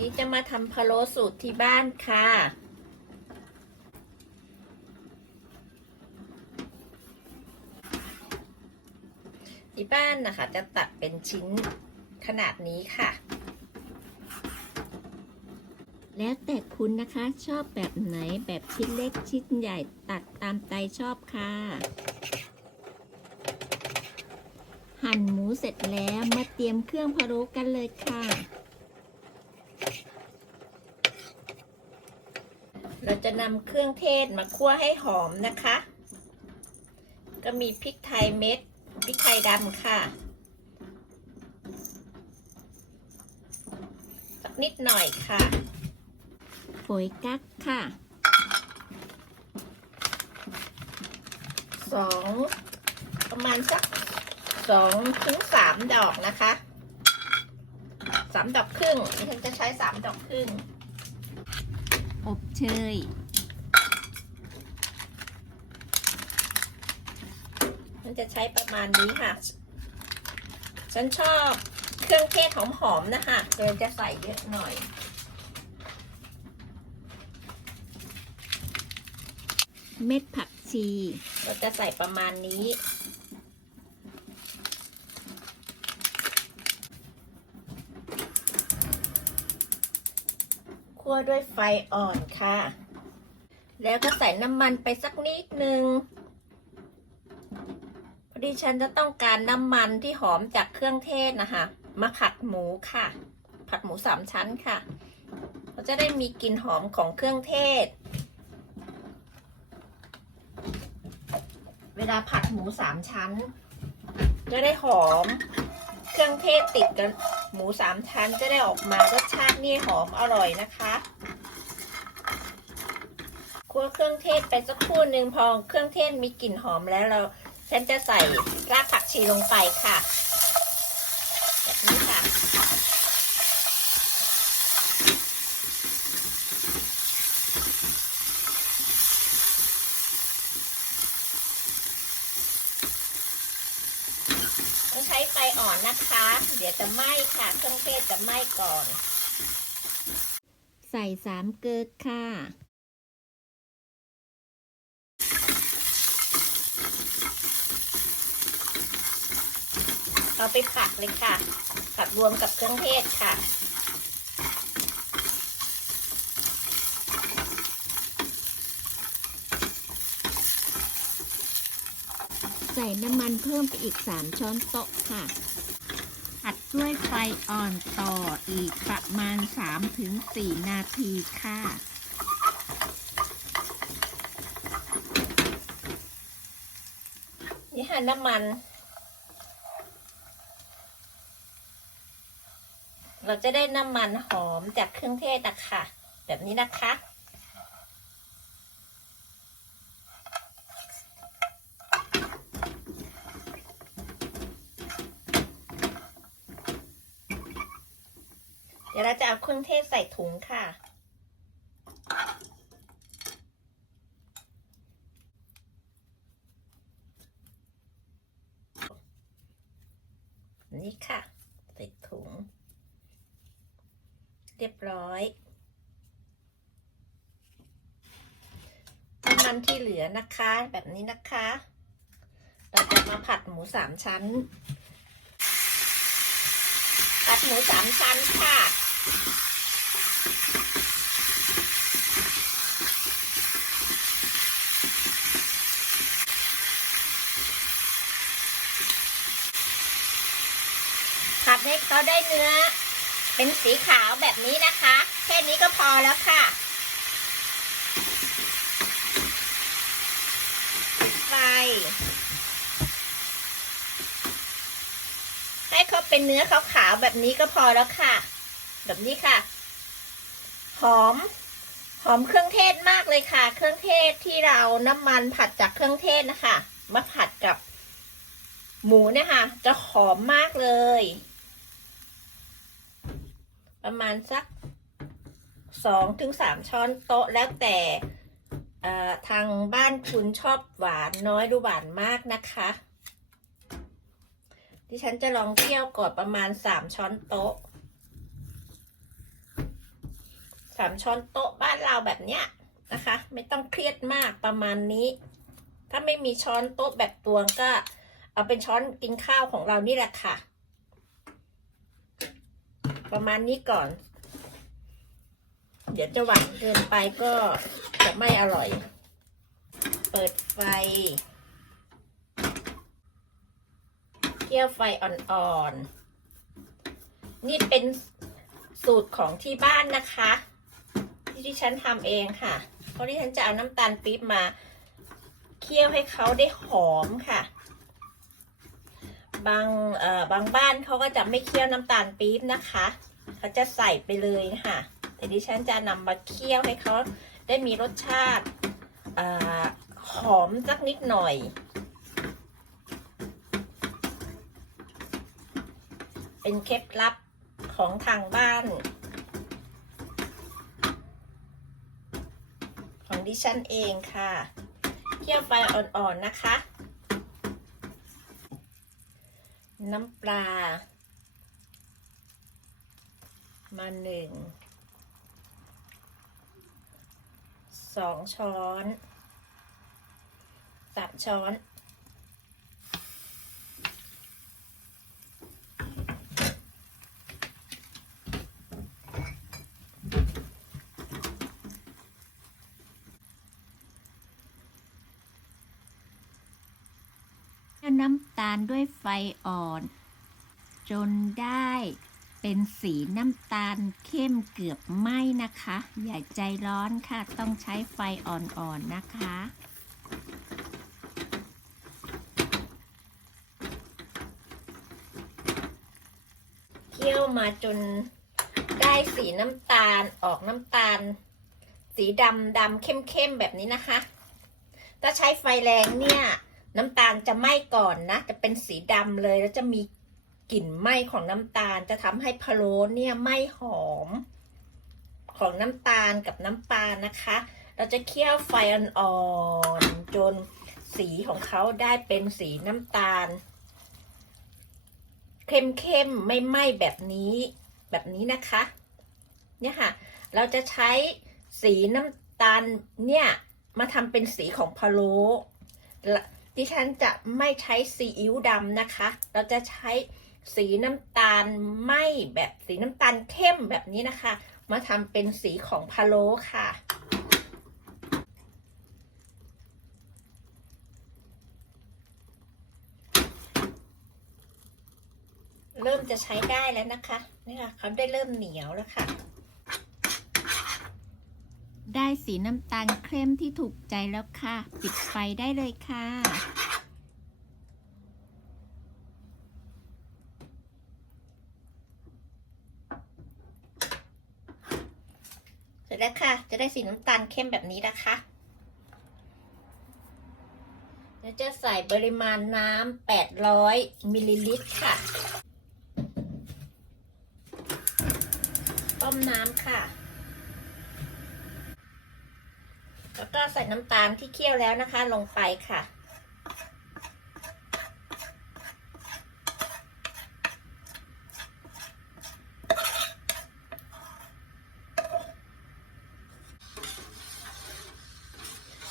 นี้จะมาทำพะโล้สูตรที่บ้านค่ะ ที่บ้านนะคะ จะตัดเป็นชิ้นขนาดนี้ค่ะ แล้วแต่คุณนะคะชอบแบบไหนแบบชิ้นเล็กชิ้นใหญ่ตัดตามใจชอบค่ะหั่นหมูเสร็จแล้วมาเตรียมเครื่องพะโล้กันเลยค่ะ เราจะนำเครื่องเทศมาคั่วให้หอมนะคะ ก็มีพริกไทยเม็ดพริกไทยดำค่ะสักนิดหน่อยค่ะโอยกั๊กค่ะสองประมาณสักสองถึงสามดอกนะคะสามดอกครึ่งดิฉันจะใช้สามดอกครึ่งอบ เชยมันจะใช้ประมาณนี้ค่ะ ฉันชอบเครื่องเทศหอมๆนะคะเลยจะใส่เยอะหน่อย เม็ดผักชี เราจะใส่ประมาณนี้ คั่วด้วยไฟอ่อนค่ะ แล้วก็ใส่น้ำมันไปสักนิดนึงพอดีฉันจะต้องการน้ำมันที่หอมจากเครื่องเทศนะคะ มาผัดหมูค่ะ ผัดหมูสามชั้นค่ะเราจะได้มีกลิ่นหอมของเครื่องเทศ เวลาผัดหมูสามชั้น จะได้หอมเครื่องเทศติดกับ หมูสามชั้นจะได้ออกมารสชาตินี่หอมอร่อยนะคะคั่วเครื่องเทศไปสักครู่หนึ่งพอเครื่องเทศมีกลิ่นหอมแล้วเราฉันจะใส่รากผักชีลงไปค่ะแบบนี้ค่ะ ต้องใช้ไฟ อ่อนนะคะ เดี๋ยวจะไหม้ค่ะ เครื่องเทศจะไหม้ก่อน ใส่สามเกลือค่ะเอาไปผัดเลยค่ะ ผัดรวมกับเครื่องเทศค่ะใส่น้ำมันเพิ่มไปอีก 3 ช้อนโต๊ะค่ะ ผัดด้วยไฟอ่อนต่ออีกประมาณ 3-4 นาทีค่ะ นี่ค่ะน้ำมัน เราจะได้น้ำมันหอมจากเครื่องเทศอะค่ะแบบนี้นะคะ เดี๋ยวเรื่องเทศใส่ถุงค่ะ นี่ค่ะ ใส่ถุง เรียบร้อยน้ำมันที่เหลือนะคะ แบบนี้นะคะ เราจะมาผัดหมูสามชั้นผัดหมูสามชั้นค่ะ ให้เขาได้เนื้อ เป็นสีขาวแบบนี้นะคะ แค่นี้ก็พอแล้วค่ะปิดไฟให้เขาเป็นเนื้อขาวๆแบบนี้ก็พอแล้วค่ะ แบบนี้ค่ะ หอม หอมเครื่องเทศมากเลยค่ะ เครื่องเทศที่เราน้ำมันผัดจากเครื่องเทศนะคะ มาผัดกับหมูเนี่ยค่ะ จะหอมมากเลย ประมาณสักสองถึงสามช้อนโต๊ะแล้วแต่ทางบ้านคุณชอบหวานน้อยหรือหวานมากนะคะ ดิฉันจะลองเคี่ยวก่อนประมาณสามช้อนโต๊ะสามช้อนโต๊ะบ้านเราแบบเนี้ยนะคะ ไม่ต้องเครียดมากประมาณนี้ ถ้าไม่มีช้อนโต๊ะแบบตวงก็ เอาเป็นช้อนกินข้าวของเรานี่แหละค่ะ ประมาณนี้ก่อน เดี๋ยวจะหวานเกินไปก็จะไม่อร่อย เปิดไฟเคี่ยวไฟอ่อนๆ นี่เป็นสูตรของที่บ้านนะคะ ที่ที่ฉันทำเองค่ะ เพราะที่ฉันจะเอาน้ำตาลปี๊บมาเคี่ยวให้เขาได้หอมค่ะ บางเอ่อบางบ้านเขาก็จะไม่เคี่ยวน้ำตาลปี๊บนะคะเขาจะใส่ไปเลยค่ะแต่ดิฉันจะนำมาเคี่ยวให้เขาได้มีรสชาติอหอมสักนิดหน่อย เป็นเคล็ดลับของทางบ้าน ของดิฉันเองค่ะ เคี่ยวไฟอ่อนๆนะคะ น้ำปลา มาหนึ่งสองช้อนสามช้อนน้ำ ตาลด้วยไฟอ่อน จนได้เป็นสีน้ำตาลเข้มเกือบไหม้นะคะ อย่าใจร้อนค่ะ ต้องใช้ไฟอ่อนๆนะคะ เคี่ยวมาจนได้สีน้ำตาลออกน้ำตาล สีดำดำเข้มๆแบบนี้นะคะ ถ้าใช้ไฟแรงเนี่ย น้ำตาลจะไหม้ก่อนนะ จะเป็นสีดำเลยแล้วจะมีกลิ่นไหม้ของน้ำตาล จะทำให้พะโล้เนี่ยไหม้หอม ของน้ำตาลกับน้ำปลานะคะ เราจะเคี่ยวไฟอ่อนๆจนสีของเขาได้เป็นสีน้ำตาล เข้มๆไม่ไหม้แบบนี้แบบนี้นะคะ เนี่ยค่ะ เราจะใช้สีน้ำตาลเนี่ยมาทำเป็นสีของพะโล้และ ดิฉันจะไม่ใช้ซีอิ๊วดำนะคะ เราจะใช้สีน้ำตาลไหม้แบบสีน้ำตาลเข้มแบบนี้นะคะ มาทำเป็นสีของพะโล้ค่ะ เริ่มจะใช้ได้แล้วนะคะนี่ค่ะเขาได้เริ่มเหนียวแล้วค่ะ ได้สีน้ำตาลเข้มที่ถูกใจแล้วค่ะ ปิดไฟได้เลยค่ะ เสร็จแล้วค่ะ จะได้สีน้ำตาลเข้มแบบนี้นะคะเดี๋ยวจะใส่ปริมาณน้ำ800มิลลิลิตรค่ะ ต้มน้ำค่ะ แล้วก็ใส่น้ำตาลที่เคี่ยวแล้วนะคะ ลงไปค่ะ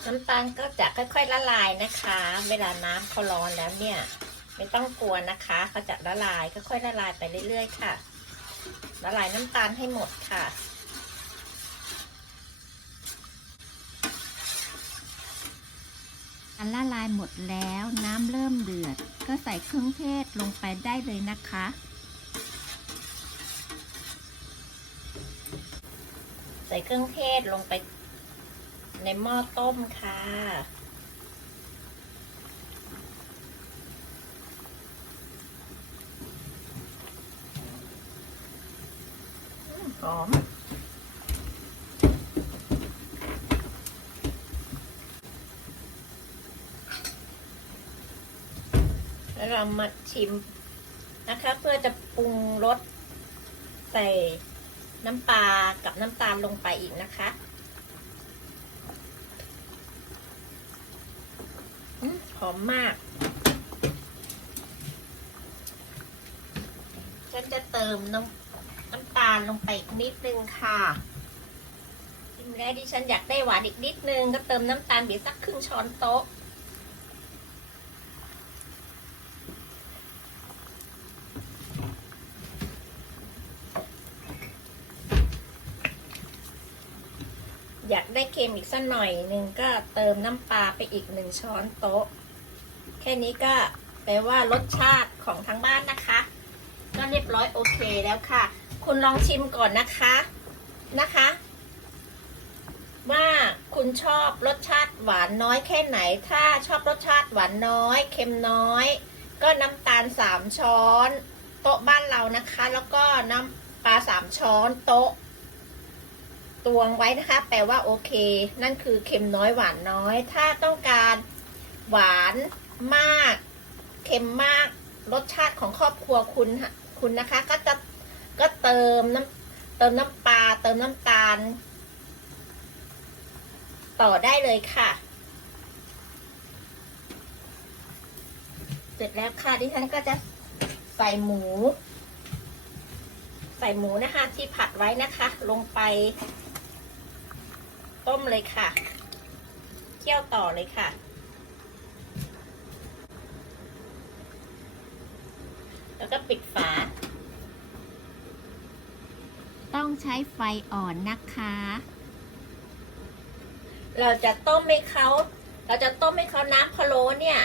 น้ำตาลก็จะค่อยๆละลายนะคะ เวลาน้ำเขาร้อนแล้วเนี่ย ไม่ต้องกลัวนะคะเขาจะละลายค่อยๆละลายไปเรื่อยๆค่ะละลายน้ำตาลให้หมดค่ะ อันละลายหมดแล้วน้ำเริ่มเดือด ก็ใส่เครื่องเทศลงไปได้เลยนะคะ ใส่เครื่องเทศลงไปในหม้อต้มค่ะ หอม แล้ว เรามาชิมนะคะ เพื่อจะปรุงรสใส่น้ำปลากับน้ำตาลลงไปอีกนะคะอหอมมาก ฉันจะเติมน้ำน้ำตาลลงไปอีกนิดนึงค่ะและดิฉันอยากได้หวานอีกนิดนึง ก็เติมน้ำตาลบีสักครึ่งช้อนโต๊ะ อยากได้เค็มอีกสักหน่อยหนึ่งก็เติมน้ำปลาไปอีกหนึ่งช้อนโต๊ะ แค่นี้ก็แปลว่ารสชาติของทางบ้านนะคะ ก็เรียบร้อยโอเคแล้วค่ะ คุณลองชิมก่อนนะคะนะคะ ว่าคุณชอบรสชาติหวานน้อยแค่ไหน ถ้าชอบรสชาติหวานน้อย เค็มน้อย ก็น้ำตาลสามช้อน โต๊ะบ้านเรานะคะ แล้วก็น้ำปลาสามช้อนโต๊ะ ตวงไว้นะคะ แปลว่าโอเค นั่นคือเค็มน้อยหวานน้อย ถ้าต้องการหวานมาก เค็มมาก รสชาติของครอบครัวคุณคุณนะคะ ก็จะก็เติมน้ำเติมน้ำปลาเติมน้ำตาล ต่อได้เลยค่ะ เสร็จแล้วค่ะดิฉันก็จะใส่หมู ใส่หมูนะคะที่ผัดไว้นะคะ ลงไป ต้มเลยค่ะ เคี่ยวต่อเลยค่ะ แล้วก็ปิดฝา ต้องใช้ไฟอ่อนนะคะ เราจะต้มให้เขาเราจะต้มให้เขาน้ำพะโล้เนี่ย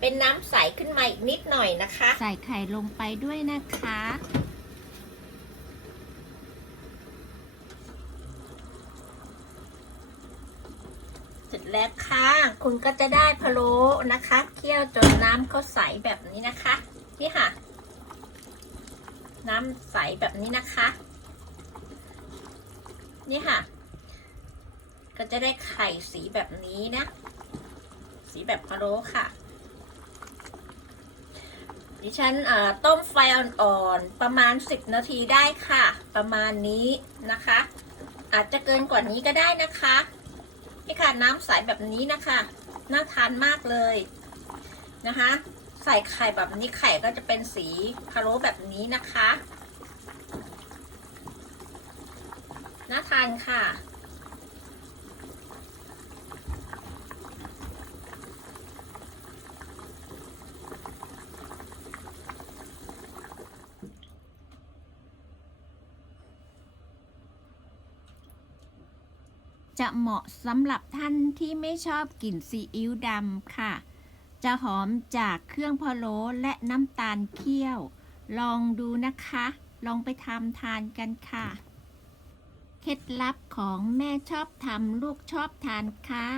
เป็นน้ำใสขึ้นมาอีกนิดหน่อยนะคะ ใส่ไข่ลงไปด้วยนะคะ เสร็จ แล้วค่ะ คุณก็จะได้พะโล้นะคะเคี่ยวจนน้ำเขาใสแบบนี้นะคะ นี่ค่ะ น้ำใสแบบนี้นะคะ นี่ค่ะ ก็จะได้ไข่สีแบบนี้นะ สีแบบพะโล้ค่ะ ดิฉันต้มไฟอ่อนๆ ประมาณ 10 นาทีได้ค่ะ ประมาณนี้นะคะ อาจจะเกินกว่านี้ก็ได้นะคะ นี่ค่ะน้ำใสแบบนี้นะคะ น่าทานมากเลยนะคะ ใส่ไข่แบบนี้ไข่ก็จะเป็นสีพะโล้แบบนี้นะคะ น่าทานค่ะ จะเหมาะสำหรับท่านที่ไม่ชอบกลิ่นซีอิ๊วดำค่ะ จะหอมจากเครื่องพะโล้และน้ำตาลเคี่ยว ลองดูนะคะ ลองไปทำทานกันค่ะ เคล็ดลับของแม่ชอบทำลูกชอบทานค่ะ